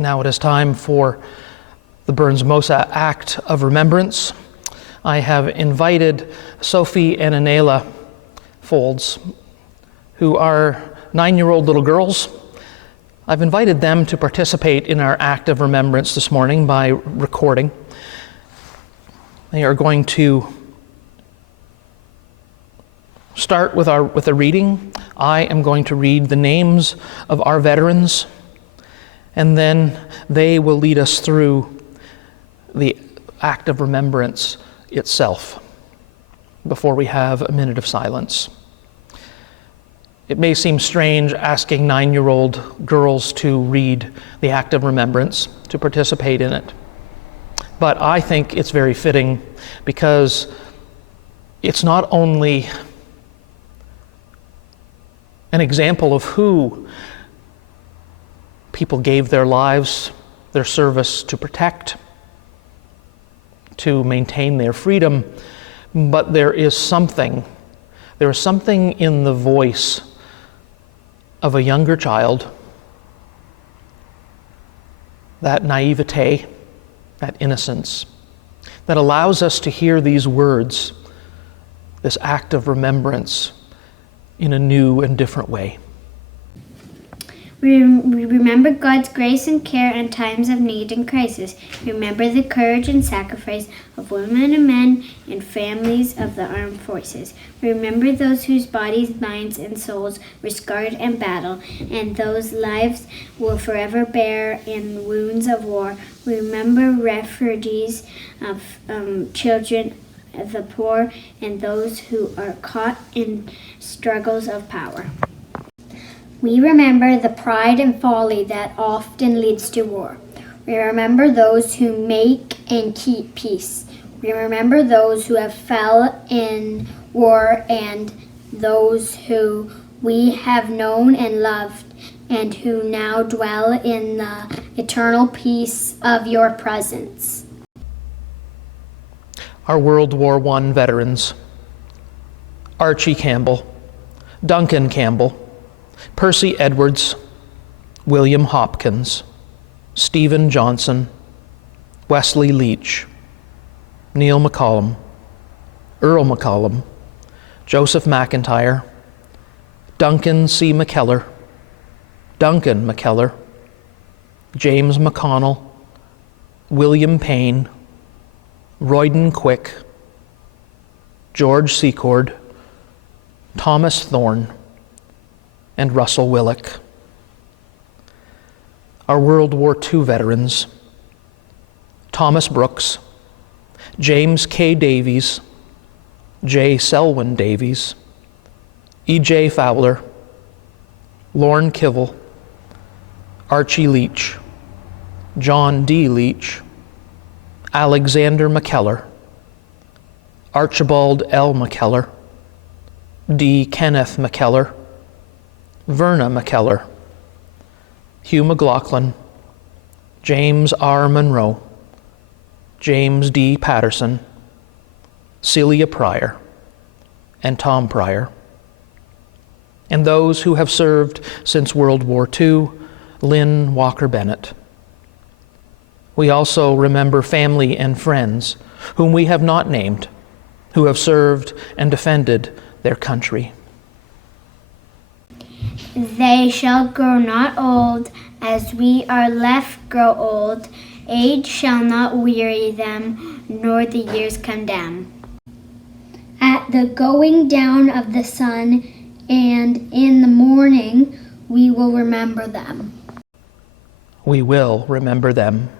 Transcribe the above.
Now it is time for the Burns Mosa Act of Remembrance. I have invited Sophie and Anela Folds, who are 9-year-old little girls. I've invited them to participate in our act of remembrance this morning by recording. They are going to start with a reading. I am going to read the names of our veterans, and then they will lead us through the act of remembrance itself before we have a minute of silence. It may seem strange asking 9-year-old girls to read the act of remembrance, to participate in it. But I think it's very fitting because it's not only an example of who people gave their lives, their service to protect, to maintain their freedom, but there is something in the voice of a younger child, that naivete, that innocence, that allows us to hear these words, this act of remembrance, in a new and different way. We remember God's grace and care in times of need and crisis. Remember the courage and sacrifice of women and men and families of the armed forces. Remember those whose bodies, minds, and souls were scarred in battle, and those lives will forever bear in wounds of war. Remember refugees of children, the poor, and those who are caught in struggles of power. We remember the pride and folly that often leads to war. We remember those who make and keep peace. We remember those who have fell in war and those who we have known and loved and who now dwell in the eternal peace of your presence. Our World War I veterans: Archie Campbell, Duncan Campbell, Percy Edwards, William Hopkins, Stephen Johnson, Wesley Leach, Neil McCollum, Earl McCollum, Joseph McIntyre, Duncan C. McKellar, Duncan McKellar, James McConnell, William Payne, Royden Quick, George Secord, Thomas Thorne, and Russell Willick. Our World War II veterans: Thomas Brooks, James K. Davies, J. Selwyn Davies, E.J. Fowler, Lorne Kivel, Archie Leach, John D. Leach, Alexander McKellar, Archibald L. McKellar, D. Kenneth McKellar, Verna McKellar, Hugh McLaughlin, James R. Monroe, James D. Patterson, Celia Pryor, and Tom Pryor. And those who have served since World War II: Lynn Walker Bennett. We also remember family and friends whom we have not named, who have served and defended their country. They shall grow not old, as we are left grow old. Age shall not weary them, nor the years condemn. At the going down of the sun, and in the morning, we will remember them. We will remember them.